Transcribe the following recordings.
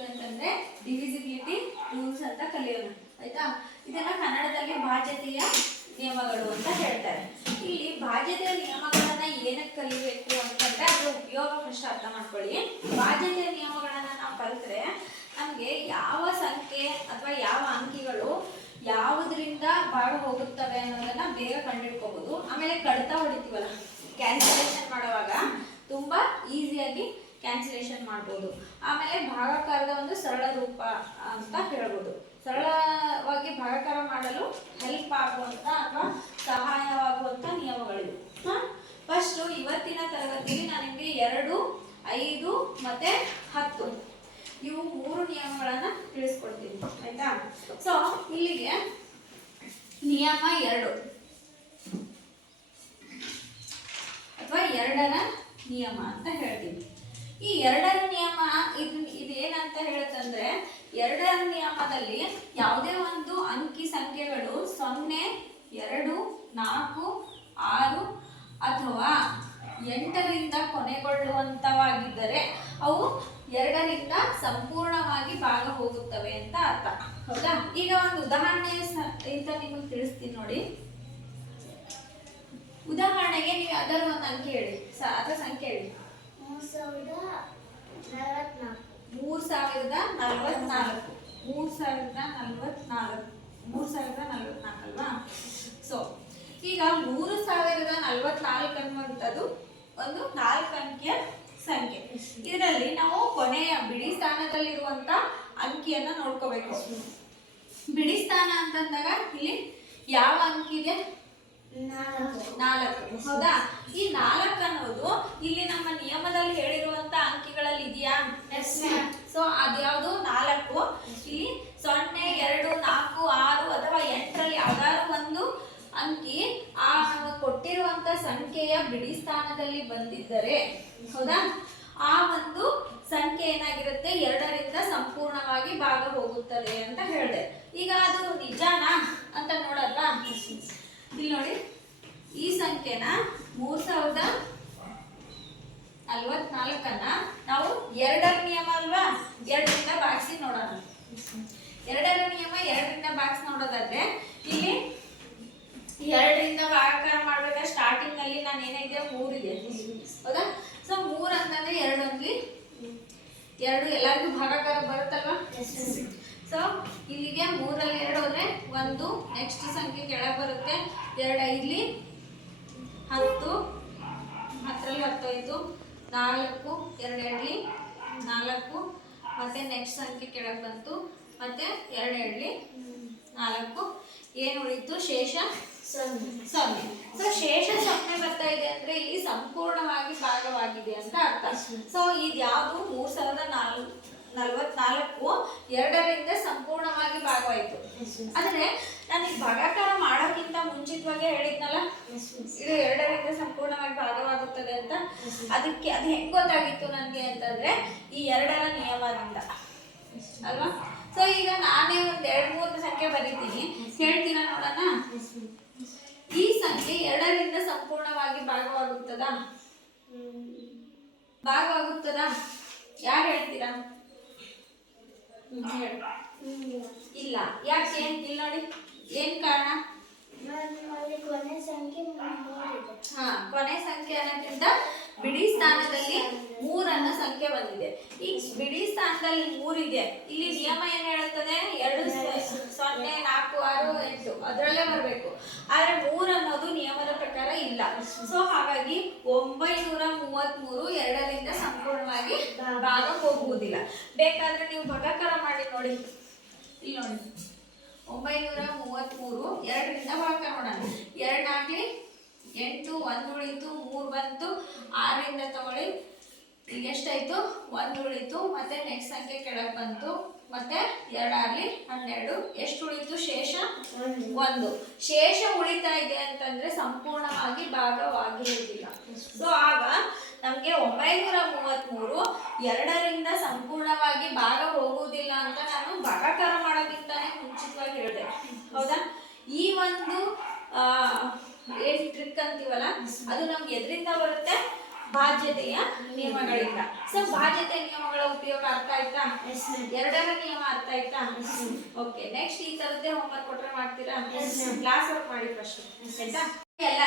ಮಾಡ್ತೀವಿ ಅಂತಂದ್ರೆ divisibility rules ಅಂತ ಕಲಿಯೋಣ ಆಯ್ತಾ. ಇದನ್ನ ಕನ್ನಡದಲ್ಲಿ ಬಾಧ್ಯತೆಯ ನಿಯಮಗಳು ಅಂತ ಹೇಳ್ತಾರೆ. ಇಲ್ಲಿ ಬಾಧ್ಯತೆಯ ನಿಯಮಗಳನ್ನ ಏನಕ್ಕೆ ಕಲಿಬೇಕು ಅಂತಂದ್ರೆ ಅದ್ರ ಉಪಯೋಗ ಫಸ್ಟ್ ಅರ್ಥ ಮಾಡ್ಕೊಳ್ಳಿ. ಬಾಧ್ಯತೆಯ ನಿಯಮಗಳನ್ನ ನಾವು ಕಲಿತ್ರೆ ನಮ್ಗೆ ಯಾವ ಸಂಖ್ಯೆ ಅಥವಾ ಯಾವ ಅಂಕಿಗಳು ಯಾವುದರಿಂದ ಭಾಗ ಹೋಗುತ್ತವೆ ಅನ್ನೋದನ್ನ ಬೇಗ ಕಂಡುಹಿಡ್ಕೋಬಹುದು. ಆಮೇಲೆ ಕಡಿತ ಹೊಡಿತೀವಲ್ಲ ಕ್ಯಾಲ್ಕುಲೇಷನ್ ಮಾಡುವಾಗ ತುಂಬಾ ಈಸಿಯಾಗಿ ಕ್ಯಾನ್ಸಲೇಷನ್ ಮಾಡ್ಬೋದು. ಆಮೇಲೆ ಭಾಗಾಕಾರದ ಒಂದು ಸರಳ ರೂಪ ಅಂತ ಹೇಳ್ಬೋದು. ಸರಳವಾಗಿ ಭಾಗಾಕಾರ ಮಾಡಲು ಹೆಲ್ಪ್ ಆಗುವಂತ ಅಥವಾ ಸಹಾಯವಾಗುವಂತ ನಿಯಮಗಳಿವೆ. ಫಸ್ಟ್ ಇವತ್ತಿನ ತರಗತಿಯಲ್ಲಿ ನಾನು ನಿಮಗೆ 2, 5 ಮತ್ತೆ 10 ಇವು 3 ನಿಯಮಗಳನ್ನ ತಿಳಿಸ್ಕೊಡ್ತೀನಿ ಆಯ್ತಾ. ಸೊ ಇಲ್ಲಿಗೆ ನಿಯಮ 2 ಅಥವಾ 2ರ ನಿಯಮ ಅಂತ ಹೇಳ್ತೀವಿ. ಈ 2ರ ನಿಯಮ ಇದೇನಂತ ಹೇಳುತ್ತಂದ್ರೆ 2ರ ನಿಯಮದಲ್ಲಿ ಯಾವುದೇ ಒಂದು ಅಂಕಿ ಸಂಖ್ಯೆಗಳು 0, 2, 4, 6 ಅಥವಾ 8ರಿಂದ ಕೊನೆಗೊಳ್ಳುವಂತವಾಗಿದ್ದರೆ ಅವು 2ರಿಂದ ಸಂಪೂರ್ಣವಾಗಿ ಭಾಗ ಹೋಗುತ್ತವೆ ಅಂತ ಅರ್ಥ. ಹೌದಾ. ಈಗ ಒಂದು ಉದಾಹರಣೆ ಅಂತ ನಿಮಗೆ ತಿಳಿಸ್ತೀನಿ ನೋಡಿ. ಉದಾಹರಣೆಗೆ ನೀವು ಯಾವ್ದಾದ್ರು ಒಂದು ಅಂಕಿ ಹೇಳಿ ಅಥವಾ ಸಂಖ್ಯೆ ಹೇಳಿ. 3044 ಅಲ್ವಾ. ಸೊ ಈಗ 3044 ಅನ್ನುವಂಥದ್ದು ಒಂದು 4 ಅಂಕಿಯ ಸಂಖ್ಯೆ. ಇದರಲ್ಲಿ ನಾವು ಕೊನೆಯ ಬಿಡಿ ಸ್ಥಾನದಲ್ಲಿರುವಂತ ಅಂಕಿಯನ್ನ ನೋಡ್ಕೋಬೇಕು. ಬಿಡಿ ಸ್ಥಾನ ಅಂತಂದಾಗ ಇಲ್ಲಿ ಯಾವ ಅಂಕಿ ಇದೆ? 4. ಹೌದಾ. ಈ 4 ಅನ್ನೋದು ಇಲ್ಲಿ ನಮ್ಮ ನಿಯಮದಲ್ಲಿ ಹೇಳಿರುವಂತ ಅಂಕಿಗಳಲ್ಲಿ ಇದೆಯಾ? ಸೊ ಅದ್ಯಾವುದು 4. ಇಲ್ಲಿ 0, 2, 4, 6 ಅಥವಾ 8ರಲ್ಲಿ ಯಾವ್ದಾದ್ರು ಒಂದು ಅಂಕಿ ಆ ಕೊಟ್ಟಿರುವಂತ ಸಂಖ್ಯೆಯ ಬಿಡಿ ಸ್ಥಾನದಲ್ಲಿ ಬಂದಿದ್ದರೆ ಹೌದಾ ಆ ಒಂದು ಸಂಖ್ಯೆ ಏನಾಗಿರುತ್ತೆ 2ರಿಂದ ಸಂಪೂರ್ಣವಾಗಿ ಭಾಗ ಹೋಗುತ್ತದೆ ಅಂತ ಹೇಳಿದೆ. ಈಗ ಅದು ನಿಜಾನಾ ಅಂತ ನೋಡಲ್ವಾ. ಇಲ್ಲಿ ನೋಡಿ, ಈ ಸಂಖ್ಯೆನ 3044 ನಾವು 2ರ ನಿಯಮ ಅಲ್ವಾ 2ರಿಂದ ಭಾಗಿಸಿ ನೋಡೋಣ. 2ರ ನಿಯಮ 2ರಿಂದ ಭಾಗಿಸಿ ನೋಡೋದಾದ್ರೆ ಇಲ್ಲಿ 2ರಿಂದ ಭಾಗಾಕಾರ ಮಾಡ್ಬೇಕಾದ್ರೆ ಸ್ಟಾರ್ಟಿಂಗ್ ಅಲ್ಲಿ ನಾನು ಏನಿದೆ 3 ಇದೆ ಹೌದಾ. ಸೊ 3 ಅಂತಂದ್ರೆ 2 ಅಂದ್ಲಿ 2 ಎಲ್ಲರಿಗೂ ಭಾಗಾಕಾರ ಬರುತ್ತಲ್ವಾ. ಸೊ ಇಲ್ಲಿಗೆ 3ರಲ್ಲಿ 2 ಹೋದ್ರೆ 1, ನೆಕ್ಸ್ಟ್ ಸಂಖ್ಯೆ ಕೆಳಗೆ ಬರುತ್ತೆ 2, 5ಲಿ 10, 10ರಲ್ಲಿ 10 ಆಯ್ತು, 4, 2, 2ಲಿ 4, ಮತ್ತೆ ನೆಕ್ಸ್ಟ್ ಸಂಖ್ಯೆ ಕೆಳಗೆ ಬಂತು, ಮತ್ತೆ 2, 2ಲಿ 4, ಏನು ಉಳಿತು? ಶೇಷ 0. ಸೊ ಶೇಷ 0 ಬರ್ತಾ ಇದೆ ಅಂದ್ರೆ ಇಲ್ಲಿ ಸಂಪೂರ್ಣವಾಗಿ ಭಾಗವಾಗಿದೆ ಅಂತ ಅರ್ಥ. ಸೊ ಇದ್ಯಾವುದು 3044 2ರಿಂದ ಸಂಪೂರ್ಣವಾಗಿ ಭಾಗವಾಯಿತು. ಆದ್ರೆ ನಾನು ಈ ಭಾಗಾಕಾರ ಮಾಡೋಕ್ಕಿಂತ ಮುಂಚಿತವಾಗಿ ಹೇಳಿದ್ನಲ್ಲ ಇದು 2ರಿಂದ ಸಂಪೂರ್ಣವಾಗಿ ಭಾಗವಾಗುತ್ತದೆ ಅಂತ. ಅದಕ್ಕೆ ಅದು ಹೆಂಗ್ ಗೊತ್ತಾಗಿತ್ತು ನನಗೆ ಅಂತಂದ್ರೆ ಈ 2ರ ನಿಯಮದಿಂದ ಅಲ್ವಾ. ಸೊ ಈಗ ನಾನೇ ಒಂದು 2-3 ಸಂಖ್ಯೆ ಬರೀತೀನಿ, ಹೇಳ್ತೀರಾ ನೋಡೋಣ. ಈ ಸಂಖ್ಯೆ 2ರಿಂದ ಸಂಪೂರ್ಣವಾಗಿ ಭಾಗವಾಗುತ್ತದಾ? ಭಾಗವಾಗುತ್ತದಾ? ಯಾರು ಹೇಳ್ತೀರಾ? ಇಲ್ಲ. ಯಾಕೆ? ಇಲ್ಲಿ ನೋಡಿ, ಏನ್ ಕಾರಣ? ಕೊನೆ ಸಂಖ್ಯೆ ಅನ್ನೋದ್ರಿಂದ ಬಿಡಿ ಸ್ಥಾನದಲ್ಲಿ 3 ಅನ್ನೋ ಸಂಖ್ಯೆ ಬಂದಿದೆ. ಈ ಬಿಡಿ ಸ್ಥಾನದಲ್ಲಿ 3 ಇದೆ. ಇಲ್ಲಿ ನಿಯಮ ಏನ್ ಹೇಳುತ್ತದೆ? 2, 0, 4, 6, 8 ಅದರಲ್ಲೇ ಬರಬೇಕು. ಆದ್ರೆ 3 ಅನ್ನೋದು ನಿಯಮದ ಪ್ರಕಾರ ಇಲ್ಲ. ಸೊ ಹಾಗಾಗಿ 933 2ರಿಂದ ಸಂಪೂರ್ಣವಾಗಿ ಭಾಗ ಹೋಗುವುದಿಲ್ಲ. ಬೇಕಾದ್ರೆ ನೀವು ಭಾಗಾಕಾರ ಮಾಡಿ ನೋಡಿ. ಇಲ್ಲಿ ನೋಡಿ, 933 2ರಿಂದ ಭಾಗಾಕಾರ ಮಾಡೋಣ. 2, 4ಲಿ 8, 1 ಉಳಿತು, 3 ಬಂತು, 6ರಿಂದ ತಗೊಳ್ಳಿ, ಈಗ ಎಷ್ಟಾಯ್ತು? 1 ಉಳಿತು, ಮತ್ತೆ ನೆಕ್ಸ್ಟ್ ಸಂಖ್ಯೆ ಕೆಳಗೆ ಬಂತು, ಮತ್ತೆ 2, 6ಲಿ 12, ಎಷ್ಟು ಉಳಿತು? ಶೇಷ 1. ಶೇಷ ಉಳಿತಾ ಇದೆ ಅಂತಂದ್ರೆ ಸಂಪೂರ್ಣವಾಗಿ ಭಾಗವಾಗಿರುವುದಿಲ್ಲ. ಸೊ ಆಗ ನಮ್ಗೆ 933 2ರಿಂದ ಸಂಪೂರ್ಣವಾಗಿ ಭಾಗ ಹೋಗುವುದಿಲ್ಲ ಅಂತ ನಾನು ಭಾಗಾಕಾರ ಮಾಡೋಕ್ಕಿಂತಾನೆ ಮುಂಚಿತವಾಗಿ ಹೇಳಿದೆ ಹೌದಾ. ಈ ಒಂದು ಏನ್ ಟ್ರಿಕ್ ಅಂತೀವಲ್ಲ ಅದು ನಮ್ಗೆ ಎದ್ರಿಂದ ಬರುತ್ತೆ? ಬಾಧ್ಯತೆಯ ನಿಯಮಗಳಿಂದ. ಸೊ ಬಾಧ್ಯತೆಯ ನಿಯಮಗಳ ಉಪಯೋಗ ಅರ್ಥ ಆಯ್ತಾ? ಎರಡರ ನಿಯಮ ಅರ್ಥ ಆಯ್ತಾ? ಓಕೆ, ನೆಕ್ಸ್ಟ್ ಈ ತರದ್ದೇ ಹೋಮ್ವರ್ಕ್ ಕೊಟ್ರೆ ಮಾಡ್ತೀರಾ? ಕ್ಲಾಸ್ ವರ್ಕ್ ಮಾಡಿ ಫಸ್ಟ್, ಆಯ್ತಾ? ಎಲ್ಲ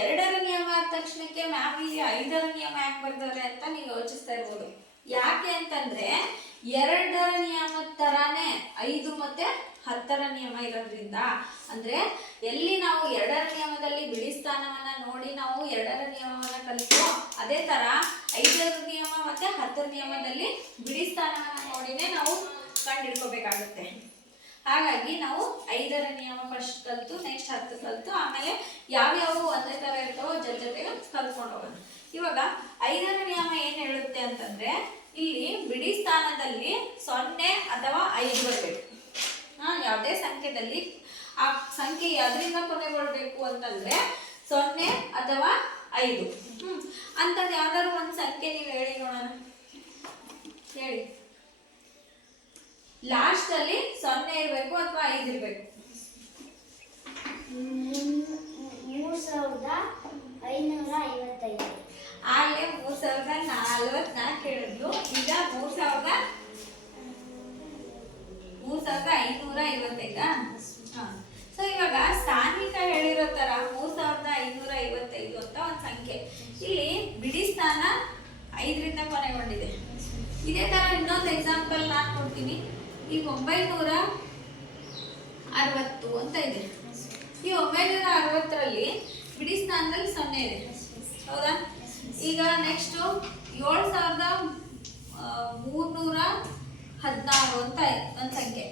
ಎರಡರ ನಿಯಮ ಆದ ತಕ್ಷಣಕ್ಕೆ ಮ್ಯಾಮ್ ಇಲ್ಲಿ ಐದರ ನಿಯಮ ಯಾಕೆ ಬರ್ತಾರೆ ಅಂತ ನೀವು ಯೋಚಿಸ್ತಾ ಇರ್ಬೋದು. ಯಾಕೆ ಅಂತಂದ್ರೆ ಎರಡರ ನಿಯಮದ ತರಾನೇ 5 ಮತ್ತೆ 10ರ ನಿಯಮ ಇರೋದ್ರಿಂದ, ಅಂದ್ರೆ ಎಲ್ಲಿ ನಾವು ಎರಡರ ನಿಯಮದಲ್ಲಿ ಬಿಡಿ ಸ್ಥಾನವನ್ನ ನೋಡಿ ನಾವು ಎರಡರ ನಿಯಮವನ್ನ ಕಲಿತೋ, ಅದೇ ತರ 5ರ ನಿಯಮ ಮತ್ತೆ 10ರ ನಿಯಮದಲ್ಲಿ ಬಿಡಿ ಸ್ಥಾನವನ್ನ ನೋಡಿನೇ ನಾವು ಕಂಡಿಡ್ಕೋಬೇಕಾಗುತ್ತೆ. ಹಾಗಾಗಿ ನಾವು 5ರ ನಿಯಮ ಫಸ್ಟ್ ಕಲಿತು ನೆಕ್ಸ್ಟ್ 10 ಕಲಿತು ಆಮೇಲೆ ಯಾವ್ಯಾವ ಒಂದೇ ತರ ಇರ್ತಾವೋ ಜೊತೆಗೆ ಕಲ್ತ್ಕೊಂಡು ಹೋಗೋಣ. ಇವಾಗ 5ರ ನಿಯಮ ಏನ್ ಹೇಳುತ್ತೆ ಅಂತಂದ್ರೆ, ಇಲ್ಲಿ ಬಿಡಿ ಸ್ಥಾನದಲ್ಲಿ 0 ಅಥವಾ 5 ಬರಬೇಕು. ಯಾವುದೇ ಸಂಖ್ಯೆದಲ್ಲಿ ಆ ಸಂಖ್ಯೆ ಯಾವ್ದ್ರಿಂದ ಕೊನೆಗೊಳ್ಬೇಕು ಅಂತಂದ್ರೆ 0 ಅಥವಾ 5. ಅಂತದ್ ಯಾವ್ದಾದ್ರು ಒಂದ್ ಸಂಖ್ಯೆ ನೀವು ಹೇಳಿ ನೋಡೋಣ, ಹೇಳಿ. ಲಾಸ್ಟ್ ಅಲ್ಲಿ 0 ಇರ್ಬೇಕು ಅಥವಾ 5 ಇರ್ಬೇಕು? 3555. ಆಗಲೇ 3044 ಹೇಳಿದ್ಲು, ಈಗ 3555. ಸೊ ಇವಾಗ ಸ್ಥಾನಿಕ ಹೇಳಿರೋ ತರ 3555 ಅಂತ ಒಂದು ಸಂಖ್ಯೆ, ಇಲ್ಲಿ ಬಿಡಿ ಸ್ಥಾನ 5ರಿಂದ ಕೊನೆಗೊಂಡಿದೆ. ಇದೇ ತರ ಇನ್ನೊಂದು ಎಕ್ಸಾಂಪಲ್ ನಾನು ಕೊಡ್ತೀನಿ. ಈಗ 960 ಅಂತ ಇದೆ. ಈ 960ರಲ್ಲಿ ಬಿಡಿ ಸ್ಥಾನದಲ್ಲಿ 0 ಇದೆ, ಹೌದಾ? ಈಗ ನೆಕ್ಸ್ಟ್ 7316 ಅಂತ ಒಂದು ಸಂಖ್ಯೆ,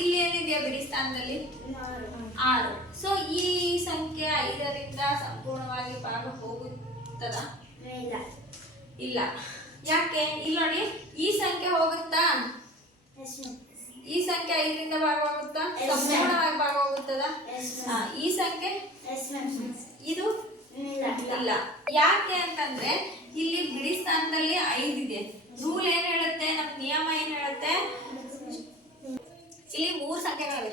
ಇಲ್ಲಿ ಏನಿದೆ ಬಿಡಿ ಸ್ಥಾನದಲ್ಲಿ 6. ಸೊ ಈ ಸಂಖ್ಯೆ 5ರಿಂದ ಸಂಪೂರ್ಣವಾಗಿ ಭಾಗ ಹೋಗುತ್ತದ? ಇಲ್ಲ. ಯಾಕೆ? ಇಲ್ಲಿ ನೋಡಿ, ಈ ಸಂಖ್ಯೆ ಹೋಗುತ್ತಾ? ಈ ಸಂಖ್ಯೆ 5ರಿಂದ ಭಾಗವಾಗುತ್ತಾ? ಸಂಪೂರ್ಣವಾಗಿ ಭಾಗವಾಗುತ್ತದ? ಈ ಸಂಖ್ಯೆ ಇದು ಇಲ್ಲ. ಯಾಕೆ ಅಂತಂದ್ರೆ ಇಲ್ಲಿ ಬಿಡಿ ಸ್ಥಾನದಲ್ಲಿ 5 ಇದೆ. ರೂಲ್ ಏನ್ ಹೇಳುತ್ತೆ, ನಮ್ ನಿಯಮ ಏನ್ ಹೇಳುತ್ತೆ, ಇಲ್ಲಿ 3 ಸಂಖ್ಯೆಗಳಿವೆ.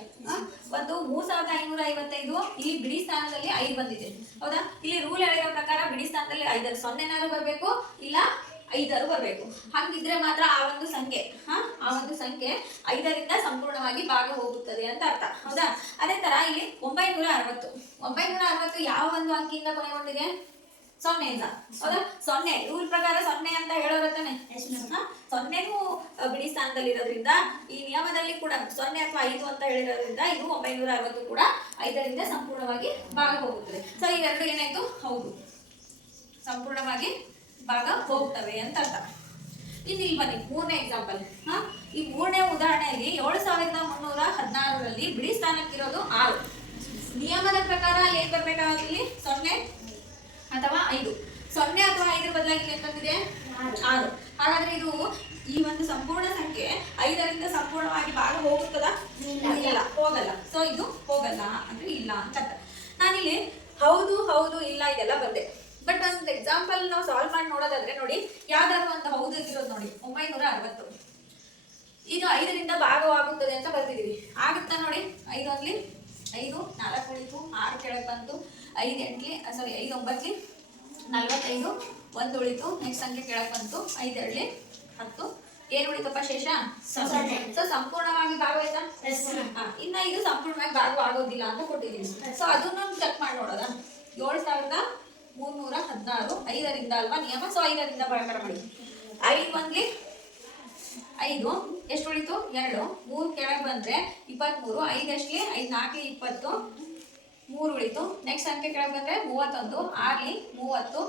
ಒಂದು 3555, ಇಲ್ಲಿ ಬಿಡಿ ಸ್ಥಾನದಲ್ಲಿ 5 ಬಂದಿದೆ, ಹೌದಾ? ಇಲ್ಲಿ ರೂಲ್ ಹೇಳಿರೋ ಪ್ರಕಾರ ಬಿಡಿ ಸ್ಥಾನದಲ್ಲಿ 5 0 ಬರ್ಬೇಕು, ಇಲ್ಲ 5 ಬರ್ಬೇಕು. ಹಂಗಿದ್ರೆ ಮಾತ್ರ ಆ ಒಂದು ಸಂಖ್ಯೆ 5ರಿಂದ ಸಂಪೂರ್ಣವಾಗಿ ಭಾಗ ಹೋಗುತ್ತದೆ ಅಂತ ಅರ್ಥ, ಹೌದಾ? ಅದೇ ತರ ಇಲ್ಲಿ 960 ಯಾವ ಒಂದು ಅಂಕಿಯಿಂದ ಕೊನೆಗೊಂಡಿದೆ? 0ಯಿಂದ, ಹೌದಾ? 0 ರೂಲ್ ಪ್ರಕಾರ 0 ಅಂತ ಹೇಳೋರ ತಾನೆ. 0ಗೂ ಬಿಡಿ ಸ್ಥಾನದಲ್ಲಿ ಇರೋದ್ರಿಂದ ಈ ನಿಯಮದಲ್ಲಿ ಕೂಡ 0 ಅಥವಾ 5 ಅಂತ ಹೇಳಿರೋದ್ರಿಂದ ಇದು 960 ಕೂಡ 5ರಿಂದ ಸಂಪೂರ್ಣವಾಗಿ ಭಾಗ ಹೋಗುತ್ತದೆ. ಸೊ ಇವೆರಡು ಏನಾಯ್ತು? ಹೌದು, ಸಂಪೂರ್ಣವಾಗಿ ಭಾಗ ಹೋಗ್ತವೆ ಅಂತ ಅರ್ಥ. ಇನ್ನು ಇಲ್ಲಿ ಬನ್ನಿ 3ನೇ ಎಕ್ಸಾಂಪಲ್. ಈ 3ನೇ ಉದಾಹರಣೆಯಲ್ಲಿ 7316ರಲ್ಲಿ ಬಿಡಿ ಸ್ಥಾನಕ್ಕಿರೋದು 6. ನಿಯಮದ ಪ್ರಕಾರ ಅಲ್ಲಿ ಏನ್ ಬರ್ಬೇಕಾಗಿಲ್ಲಿ? 0 ಅಥವಾ 5. 0 ಅಥವಾ 5 ಬದಲಾಗಿ ಏನ್ ಬಂದಿದೆ? 6. ಹಾಗಾದ್ರೆ ಇದು ಈ ಒಂದು ಸಂಪೂರ್ಣ ಸಂಖ್ಯೆ 5ರಿಂದ ಸಂಪೂರ್ಣವಾಗಿ ಭಾಗ ಹೋಗುತ್ತದ? ಇಲ್ಲ, ಹೋಗಲ್ಲ. ಸೊ ಇದು ಹೋಗಲ್ಲ ಅಂದ್ರೆ ಇಲ್ಲ ಅಂತ ಅರ್ಥ. ನಾನಿಲ್ಲಿ ಹೌದು ಇಲ್ಲ ಇದೆಲ್ಲ ಬಂದೆ. ಬಟ್ ಒಂದು ಎಕ್ಸಾಂಪಲ್ ನಾವು ಸಾಲ್ವ್ ಮಾಡಿ ನೋಡೋದಾದ್ರೆ ನೋಡಿ, ಯಾವ್ದಾದ್ರು ಒಂದು ಹೌದು ಇರೋದು ನೋಡಿ, 960 ಇದು 5ರಿಂದ ಭಾಗವಾಗುತ್ತದೆ ಅಂತ ಬರ್ತಿದೀವಿ. ಆಗುತ್ತಾ ನೋಡಿ? 5 ಒಂದ್ಲಿ 5, 4 ಉಳಿತು, 6 ಕೆಳಗೆ ಬಂತು, 5 9 45, 1 ಉಳಿತು, ನೆಕ್ಸ್ಟ್ ಸಂಖ್ಯೆ ಕೆಳಗೆ ಬಂತು, 5 2 10, ಏನ್ ಉಳಿತಪ್ಪ ಶೇಷ? 0. ಸೊ ಸಂಪೂರ್ಣವಾಗಿ ಭಾಗವಾಯ್ತಾ? ಇನ್ನ ಇದು ಸಂಪೂರ್ಣವಾಗಿ ಭಾಗವಾಗೋದಿಲ್ಲ ಅಂತ ಕೊಟ್ಟಿದ್ದೀವಿ. ಸೊ ಅದನ್ನು ಚೆಕ್ ಮಾಡಿ ನೋಡೋದ. 7316 5ರಿಂದ ಅಲ್ವಾ ನಿಯಮ? ಸೊ 5ರಿಂದ ಭಾಗಾಕಾರ ಮಾಡಿ. 5 ಒಂದ್ಲಿ 5, ಎಷ್ಟು ಉಳಿತು? 2, 3 ಕೆಳಗೆ ಬಂದ್ರೆ 23, 5 ಎಷ್ಟಲಿ? 5 4 20, 3 ಉಳಿತು, ನೆಕ್ಸ್ಟ್ ಸಂಖ್ಯೆ ಕೆಳಗೆ ಬಂದ್ರೆ 31, 6 30,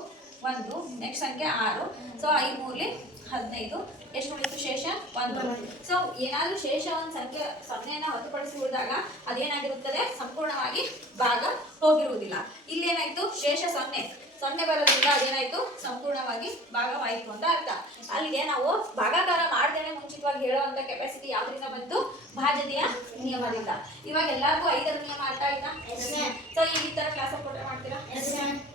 1, ನೆಕ್ಸ್ಟ್ ಸಂಖ್ಯೆ 6. ಸೊ 5 3 15, ಎಷ್ಟು ಉಳಿತು ಶೇಷ? 1. ಸೊ ಏನಾದ್ರೂ ಶೇಷ ಒಂದು ಸಂಖ್ಯೆ 0ನ ಹೊರತುಪಡಿಸಿ ಉಳಿದಾಗ ಅದೇನಾಗಿರುತ್ತದೆ? ಸಂಪೂರ್ಣವಾಗಿ ಭಾಗ ಹೋಗಿರುವುದಿಲ್ಲ. ಇಲ್ಲೇನಾಯ್ತು? ಶೇಷ 0 ಬರೋದ್ರಿಂದ ಅದೇನಾಯ್ತು? ಸಂಪೂರ್ಣವಾಗಿ ಭಾಗವಾಯಿತು ಅಂತ ಅರ್ಥ. ಅಲ್ಲಿಗೆ ನಾವು ಭಾಗಾಕಾರ ಮಾಡ್ದೇನೆ ಮುಂಚಿತವಾಗಿ ಹೇಳುವಂತ ಕೆಪಾಸಿಟಿ ಯಾವ್ದ್ರಿಂದ ಬಂತು? ಭಾಜ್ಯತೆಯ ನಿಯಮದಿಂದ. ಇವಾಗ ಎಲ್ಲರಿಗೂ 5ರ ನಿಯಮ ಅರ್ಥ ಆಯ್ತಾ? ಸೊ ಈಗ ಈ ತರ ಕ್ಲಾಸ್ ಕೊಟ್ಟರೆ ಮಾಡ್ತೀರಾ?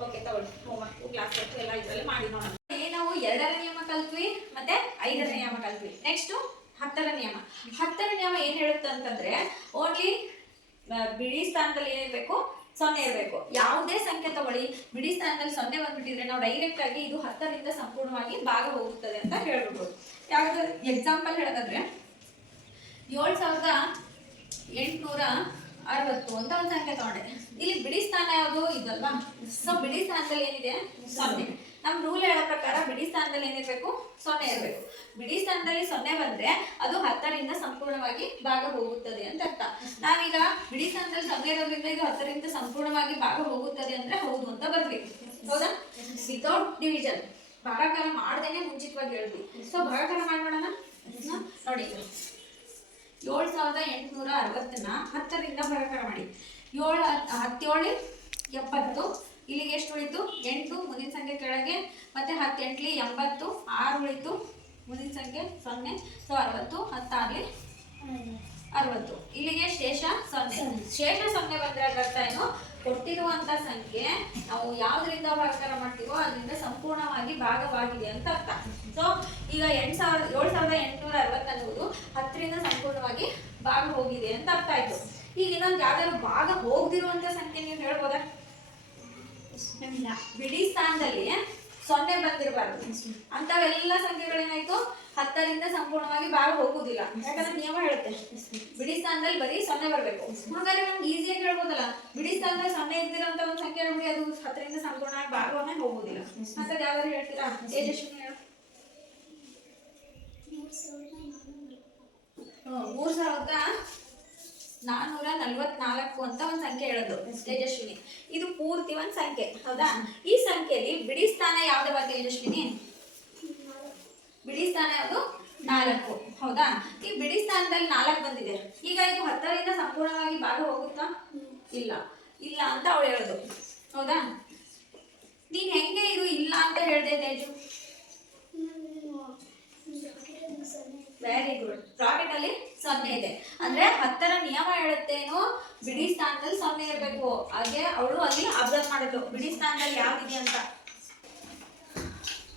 ಓಕೆ, ತಗೊಳ್ಳಿ ಹೋಮ್ವರ್ಕ್, ಕ್ಲಾಸ್ ಎಲ್ಲ ಇದ್ರಲ್ಲಿ ಮಾಡಿ ನೋಡೋಣ. ನಾವು 2ರ ನಿಯಮ ಕಲ್ತ್ವಿ ಮತ್ತೆ 5ರ ನಿಯಮ ಕಲ್ತ್ವಿ. ನೆಕ್ಸ್ಟ್ 10ರ ನಿಯಮ. 10ರ ನಿಯಮ ಏನ್ ಹೇಳುತ್ತೆ ಅಂತಂದ್ರೆ, ಓನ್ಲಿ ಬಿಡಿ ಸ್ಥಾನದಲ್ಲಿ ಏನಿರ್ಬೇಕು? 0 ಇರಬೇಕು. ಯಾವುದೇ ಸಂಖ್ಯೆ ತಗೊಳ್ಳಿ ಬಿಡಿ ಸ್ಥಾನದಲ್ಲಿ 0 ಬಂದ್ಬಿಟ್ಟಿದ್ರೆ ನಾವು ಡೈರೆಕ್ಟ್ ಆಗಿ ಇದು 10ರಿಂದ ಸಂಪೂರ್ಣವಾಗಿ ಭಾಗ ಹೋಗುತ್ತದೆ ಅಂತ ಹೇಳ್ಬಿಡ್ಬೋದು. ಯಾವ್ದು ಎಕ್ಸಾಂಪಲ್ ಹೇಳೋದಾದ್ರೆ 7860 ಅಂತ ಒಂದು ಸಂಖ್ಯೆ ತಗೊಂಡೆ. ಇಲ್ಲಿ ಬಿಡಿ ಸ್ಥಾನ ಯಾವುದು ಇದಲ್ವಾ? ಸೊ ಬಿಡಿ ಸ್ಥಾನದಲ್ಲಿ ಏನಿದೆ 0. ನಮ್ಮ ರೂಲ್ ಹೇಳೋ ಪ್ರಕಾರ ಬಿಡಿ ಸ್ಥಾನದಲ್ಲಿ ಏನಿರಬೇಕು 0 ಇರಬೇಕು. ಬಿಡಿ ಸ್ಥಾನದಲ್ಲಿ 0 ಬಂದ್ರೆ ಅದು 10ರಿಂದ ಸಂಪೂರ್ಣವಾಗಿ ಭಾಗ ಹೋಗುತ್ತದೆ ಅಂತ ಅರ್ಥ. ನಾವೀಗ ಬಿಡಿ ಸ್ಥಾನದಲ್ಲಿ 0 ಇರೋದ್ರಿಂದ ಇದು 10ರಿಂದ ಸಂಪೂರ್ಣವಾಗಿ ಭಾಗ ಹೋಗುತ್ತದೆ ಅಂದ್ರೆ ಹೌದು ಅಂತ ಬರ್ಬೇಕು. ಹೌದಾ? ವಿತೌಟ್ ಡಿವಿಷನ್, ಭಾಗಾಕಾರ ಮಾಡ್ದೇನೆ ಮುಂಚಿತವಾಗಿ ಹೇಳಿದ್ವಿ. ಸೊ ಭಾಗಾಕಾರ ಮಾಡೋಣ ನೋಡಿ. 7860ನ 10ರಿಂದ ಭಾಗಾಕಾರ ಮಾಡಿ. 7 17 70. ಇಲ್ಲಿಗೆ ಎಷ್ಟು ಉಳಿತು? 8. ಮುಂದಿನ ಸಂಖ್ಯೆ ಕೆಳಗೆ ಮತ್ತೆ 10 8 80. 6 ಉಳಿತು. ಮುಂದಿನ ಸಂಖ್ಯೆ 0. ಸೊ 60. 10 60. ಇಲ್ಲಿಗೆ ಶೇಷ 0. ಶೇಷ 0 ಬಂದ್ರೆ ಅರ್ಥ ಏನು? ಕೊಟ್ಟಿರುವಂತ ಸಂಖ್ಯೆ ನಾವು ಯಾವ್ದ್ರಿಂದ ಭಾಗಾಕಾರ ಮಾಡ್ತೀವೋ ಅದರಿಂದ ಸಂಪೂರ್ಣವಾಗಿ ಭಾಗವಾಗಿದೆ ಅಂತ ಅರ್ಥ. ಸೊ ಈಗ 7860 ಅನ್ನುವುದು 10ರಿಂದ ಸಂಪೂರ್ಣವಾಗಿ ಭಾಗ ಹೋಗಿದೆ ಅಂತ ಅರ್ಥ ಆಯ್ತು. ಈಗ ಇನ್ನೊಂದು ಯಾವ್ದಾದ್ರು ಭಾಗ ಹೋಗದಿರುವಂತ ಸಂಖ್ಯೆ ನೀವು ಹೇಳ್ಬೋದಾ? ಬಿಡಿ ಸ್ಥಾನದಲ್ಲಿ 0 ಬಂದಿರಬಾರ್ದು. ಅಂತವೆಲ್ಲ ಸಂಖ್ಯೆಗಳೇನಾಯ್ತು 10ರಿಂದ ಸಂಪೂರ್ಣವಾಗಿ ಭಾಗ ಹೋಗುದಿಲ್ಲ. ಯಾಕಂದ್ರೆ ನಿಯಮ ಹೇಳುತ್ತೆ ಬಿಡಿ ಸ್ಥಾನದಲ್ಲಿ ಬರೀ 0 ಬರಬೇಕು. ಹಾಗಾದ್ರೆ ನಮ್ಗೆ ಈಸಿಯಾಗಿ ಹೇಳ್ಬೋದಲ್ಲ, ಬಿಡಿ ಸ್ಥಾನದಲ್ಲಿ 0 ಇದ್ದಿರೋಂತ ಒಂದು ಸಂಖ್ಯೆ ನೋಡಿ ಅದು 10ರಿಂದ ಸಂಪೂರ್ಣವಾಗಿ ಭಾಗವನ್ನೇ ಹೋಗುದಿಲ್ಲ ಅಂತ ಯಾವ್ದಾದ್ರು ಹೇಳ್ತೀರಾ? ತೇಜಸ್ವಿನಿ ಹೇಳು. 3444 ಅಂತ ಒಂದು ಸಂಖ್ಯೆ ಹೇಳೋದು ತೇಜಸ್ವಿನಿ. ಇದು ಪೂರ್ತಿ ಒಂದು ಸಂಖ್ಯೆ ಹೌದಾ? ಈ ಸಂಖ್ಯೆಯಲ್ಲಿ ಬಿಡಿ ಸ್ಥಾನ ಯಾವ್ದವ ತೇಜಸ್ವಿನಿ? ಬಿಡಿ ಸ್ಥಾನ ಯಾವುದು? 4. ಹೌದಾ? ಈ ಬಿಡಿ ಸ್ಥಾನದಲ್ಲಿ 4 ಬಂದಿದೆ. ಈಗ ಇದು 10ರಿಂದ ಸಂಪೂರ್ಣವಾಗಿ ಭಾಗ ಹೋಗುತ್ತಾ? ಇಲ್ಲ ಇಲ್ಲ ಅಂತ ಅವಳು ಹೇಳೋದು. ಹೌದಾ? ನೀನ್ ಹೆಂಗೆ ಇದು ಇಲ್ಲ ಅಂತ ಹೇಳ್ದೆ ತೇಜು? Very good. ಬ್ರಾಕೆಟ್ ಅಲ್ಲಿ 0 ಇದೆ ಅಂದ್ರೆ 10ರ ನಿಯಮ ಹೇಳುತ್ತೇನೋ ಬಿಡಿ ಸ್ಥಾನದಲ್ಲಿ 0 ಇರಬೇಕು. ಹಾಗೆ ಅವಳು ಅಲ್ಲಿ ಅಬ್ಸರ್ವ್ ಮಾಡಿದ್ಲು ಬಿಡಿ ಸ್ಥಾನದಲ್ಲಿ ಯಾವ್ದಿದೆ ಅಂತ.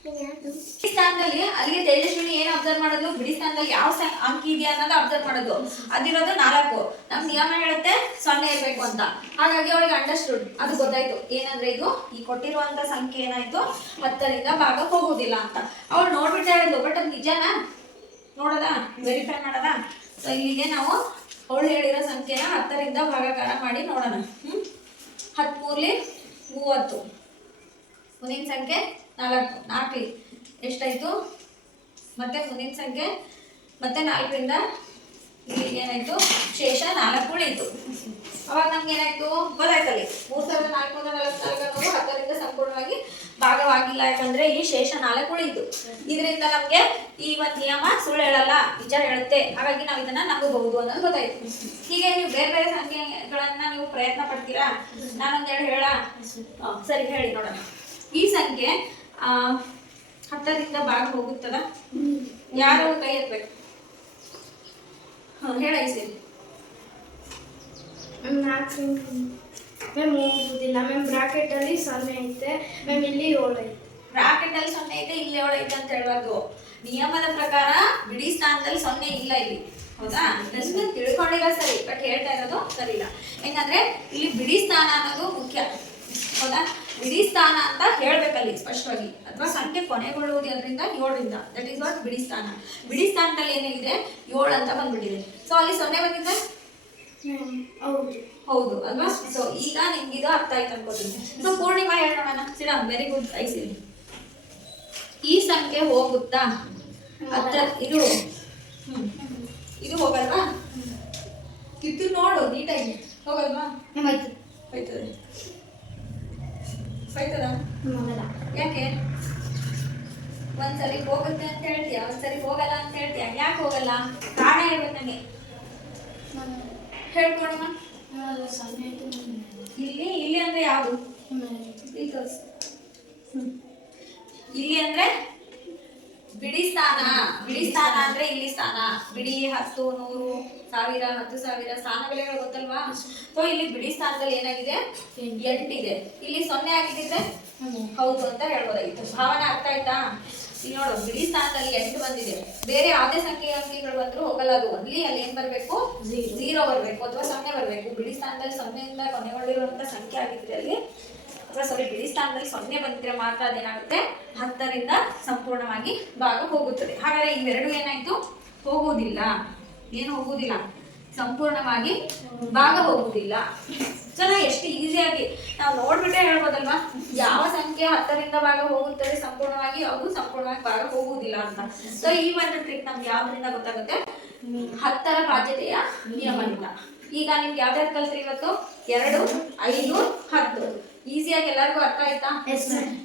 ಬಿಡಿ ಸ್ಥಾನದಲ್ಲಿ ಅಲ್ಲಿ ತೇಜಸ್ವಿನಿ ಏನ್ ಅಬ್ಸರ್ವ್ ಮಾಡೋದು? ಬಿಡಿ ಸ್ಥಾನದಲ್ಲಿ ಯಾವ ಅಂಕಿ ಇದೆಯಾ ಅನ್ನೋದು ಅಬ್ಸರ್ವ್ ಮಾಡೋದು. ಅದಿರೋದು 4. ನಮ್ ನಿಯಮ ಹೇಳುತ್ತೆ 0 ಇರಬೇಕು ಅಂತ. ಹಾಗಾಗಿ ಅವಳಿಗೆ ಅಂಡರ್ಸ್ಟುಡ್, ಅದು ಗೊತ್ತಾಯ್ತು. ಏನಂದ್ರೆ ಇದು ಈ ಕೊಟ್ಟಿರುವಂತ ಸಂಖ್ಯೆ ಏನಾಯ್ತು 10ರಿಂದ ಭಾಗ ಹೋಗುದಿಲ್ಲ ಅಂತ. ಅವಳು ನೋಡ್ಬಿಟ್ಟು ಹೇಳಿದ್ಲು. ಬಟ್ ಅದು ನಿಜನಾ ನೋಡೋದಾ? ವೆರಿಫೈ ಮಾಡೋದಾ? ಸೊ ಇಲ್ಲಿಗೆ ನಾವು ಅವಳು ಹೇಳಿರೋ ಸಂಖ್ಯೆನ 10ರಿಂದ ಭಾಗಾಕಾರ ಮಾಡಿ ನೋಡೋಣ. 10 30. ಮುಂದಿನ ಸಂಖ್ಯೆ 4 ಎಷ್ಟಾಯ್ತು? ಮತ್ತೆ ಮುಂದಿನ ಸಂಖ್ಯೆ ಮತ್ತೆ 4ರಿಂದ ಇಲ್ಲಿಗೆ ಏನಾಯ್ತು? ಶೇಷ 4 ಉಳಿತು. ಅವಾಗ ನಮ್ಗೆ ಏನಾಯ್ತು ಗೊತ್ತಾಯ್ತಲ್ಲಿ 3444 10ರಿಂದ ಸಂಪೂರ್ಣವಾಗಿ ಭಾಗವಾಗಿಲ್ಲ. ಯಾಕಂದ್ರೆ ಇಲ್ಲಿ ಶೇಷ 4 ಉಳಿತು. ಇದರಿಂದ ನಮ್ಗೆ ಈ ಒಂದು ನಿಯಮ ಸುಳ್ಳು ಹೇಳಲ್ಲ, ನಿಜ ಹೇಳುತ್ತೆ. ಹಾಗಾಗಿ ನಾವು ಇದನ್ನ ನಂಬಬಹುದು ಅನ್ನೋದು ಗೊತ್ತಾಯ್ತು. ಹೀಗೆ ನೀವು ಬೇರೆ ಬೇರೆ ಸಂಖ್ಯೆಗಳನ್ನ ನೀವು ಪ್ರಯತ್ನ ಪಡ್ತೀರಾ? ನಾನೊಂದೆರಡು ಹೇಳ. ಸರಿ ಹೇಳಿ ನೋಡೋಣ. ಈ ಸಂಖ್ಯೆ 10ರಿಂದ ಭಾಗ ಹೋಗುತ್ತದ? ಯಾರು ಕೈ ಎತ್ತಬೇಕು? ಹೇಳ ಈ ಸರಿ. ಮ್ಯಾಮ್ ಹೋಗುದಿಲ್ಲ ಮ್ಯಾಮ್. ಬ್ರಾಕೆಟ್ ಅಲ್ಲಿ 0 ಐತೆ ಮ್ಯಾಮ್. ಇಲ್ಲಿ 7 ಐತೆ. ಬ್ರಾಕೆಟ್ ಅಲ್ಲಿ 0 ಐತೆ, ಇಲ್ಲಿ 7 ಐತೆ ಅಂತ ಹೇಳ್ಬಾರ್ದು. ನಿಯಮದ ಪ್ರಕಾರ ಬಿಡಿ ಸ್ಥಾನದಲ್ಲಿ 0 ಇಲ್ಲ ಇಲ್ಲಿ. ಹೌದಾ? ಜಸ್ಟ್ ತಿಳ್ಕೊಂಡಿರೋ ಸರಿ, ಬಟ್ ಹೇಳ್ತಾ ಇರೋದು ಸರಿ ಇಲ್ಲ. ಹೆಂಗಂದ್ರೆ ಇಲ್ಲಿ ಬಿಡಿ ಸ್ಥಾನ ಅನ್ನೋದು ಮುಖ್ಯ. ಹೌದಾ? ಬಿಡಿ ಸ್ಥಾನ ಅಂತ ಹೇಳ್ಬೇಕಲ್ಲಿ ಸ್ಪಷ್ಟವಾಗಿ. ಅಥವಾ ಸಂಖ್ಯೆ ಕೊನೆಗೊಳ್ಳುವುದು ಅದರಿಂದ 7ರಿಂದ. ದಟ್ ಈಸ್ ವಾಟ್ ಬಿಡಿ ಸ್ಥಾನ. ಬಿಡಿ ಸ್ಥಾನದಲ್ಲಿ ಏನಿದೆ 7 ಅಂತ ಬಂದ್ಬಿಟ್ಟಿದೆ. ಸೊ ಅಲ್ಲಿ 0 ಬಂದಿದೆ. ಹೌದು ಅಲ್ವಾ? ಸೊ ಈಗ ನಿಮ್ಗಿದು ಅರ್ಥ ಆಯ್ತು ಅನ್ಕೋತೀನಿ. ಸೊ ಪೂರ್ಣಿಮಾ ಹೇಳೋಣ. ಸಿಡ ವೆರಿ ಗುಡ್. ಐಸಿರಿ. ಈ ಸಂಖ್ಯೆ ಹೋಗುತ್ತಾ? ಇದು ಇದು ಹೋಗಲ್ವಾ? ಇದು ನೋಡು ನೀಟಾಗಿ. ಹೋಗಲ್ವಾ? ಹೋಯ್ತದೆ. ಹೋಯ್ತದ? ಯಾಕೆ? ಒಂದ್ಸರಿ ಹೋಗುತ್ತೆ ಅಂತ ಹೇಳ್ತೀಯ, ಒಂದ್ಸರಿ ಹೋಗಲ್ಲ ಅಂತ ಹೇಳ್ತೀಯ. ಯಾಕೆ ಹೋಗಲ್ಲ? ಕಾರಣ ಹೇಳ್ಬೇಕು ನನಗೆ. ಹೇಳ್ಕೊಡೋಣ. ಇಲ್ಲಿ ಇಲ್ಲಿ ಅಂದ್ರೆ ಯಾವುದು? ಇಲ್ಲಿ ಅಂದ್ರೆ ಬಿಡಿ ಸ್ಥಾನ ಅಂದ್ರೆ ಇಲ್ಲಿ ಸ್ಥಾನ. ಬಿಡಿ 10, 100, 1000, 10,000 ಸ್ಥಾನ ಬೆಲೆಗಳು ಗೊತ್ತಲ್ವಾ? ಸೊ ಇಲ್ಲಿ ಬಿಡಿ ಸ್ಥಾನದಲ್ಲಿ ಏನಾಗಿದೆ? 8 ಇದೆ. ಇಲ್ಲಿ 0 ಆಗಿದ್ರೆ ಹೌದು ಅಂತ ಹೇಳ್ಬೋದಾಗಿತ್ತು. ಭಾವನೆ ಅರ್ಥ ಆಯ್ತಾ? ಇಲ್ಲಿ ನೋಡು, ಬಿಡಿ ಸ್ಥಾನದಲ್ಲಿ 8 ಬಂದಿದೆ. ಬೇರೆ ಯಾವುದೇ ಅಂಕಿಗಳು ಬಂದ್ರು ಹೋಗಲ್ಲ. ಅದು ಓನ್ಲಿ ಅಲ್ಲಿ ಏನ್ ಬರ್ಬೇಕು? 0 ಬರ್ಬೇಕು ಅಥವಾ 0 ಬರ್ಬೇಕು. ಬಿಡಿ ಸ್ಥಾನದಲ್ಲಿ 0ಇಂದ ಕೊನೆಗೊಂಡಿರುವಂತ ಸಂಖ್ಯೆ ಆಗಿದ್ರೆ ಅಲ್ಲಿ ಬಿಡಿ ಸ್ಥಾನದಲ್ಲಿ 0 ಬಂದಿದ್ರೆ ಮಾತ್ರ ಅದೇನಾಗುತ್ತೆ? 10ರಿಂದ ಸಂಪೂರ್ಣವಾಗಿ ಭಾಗ ಹೋಗುತ್ತದೆ. ಹಾಗಾದ್ರೆ ಇವೆರಡು ಏನಾಯ್ತು? ಹೋಗುವುದಿಲ್ಲ. ಏನು ಹೋಗುವುದಿಲ್ಲ? ಸಂಪೂರ್ಣವಾಗಿ ಭಾಗ ಹೋಗುವುದಿಲ್ಲ. ಚೆನ್ನಾಗಿ ಎಷ್ಟು ಈಸಿಯಾಗಿ ನಾವು ನೋಡ್ಬಿಟ್ಟೆ ಹೇಳ್ಬೋದಲ್ವಾ? ಯಾವ ಸಂಖ್ಯೆ 10ರಿಂದ ಭಾಗ ಹೋಗುತ್ತದೆ ಸಂಪೂರ್ಣವಾಗಿ, ಅದು ಸಂಪೂರ್ಣವಾಗಿ ಭಾಗ ಹೋಗುವುದಿಲ್ಲ ಅಂತ. ಸೊ ಈ ಒಂದು ಟ್ರಿಕ್ ನಮ್ಗೆ ಯಾವ್ದ್ರಿಂದ ಗೊತ್ತಾಗುತ್ತೆ? 10ರ ಬಾಧ್ಯತೆಯ ನಿಯಮದಿಂದ. ಈಗ ನಿಮ್ಗೆ ಯಾವ್ದಾದ್ರು ಕಲ್ತ್ರಿ ಇವತ್ತು? 2, 5, 10 ಈಸಿಯಾಗಿ ಎಲ್ಲರಿಗೂ ಅರ್ಥ ಆಯ್ತಾ?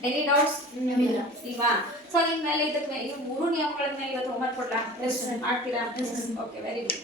ಎನಿ ಡೌಟ್ಸ್ ಇಲ್ವಾ? ಸೊ ನಿಮ್ ಮೇಲೆ ಇದಕ್ಕೆ ಈ 3 ನಿಯಮಗಳ ಮೇಲೆ ಇವತ್ತು ಹೋಮ್ವರ್ಕ್ ಕೊಡ್ಲಾ? ಮಾಡ್ತೀರಾ? Okay, very good.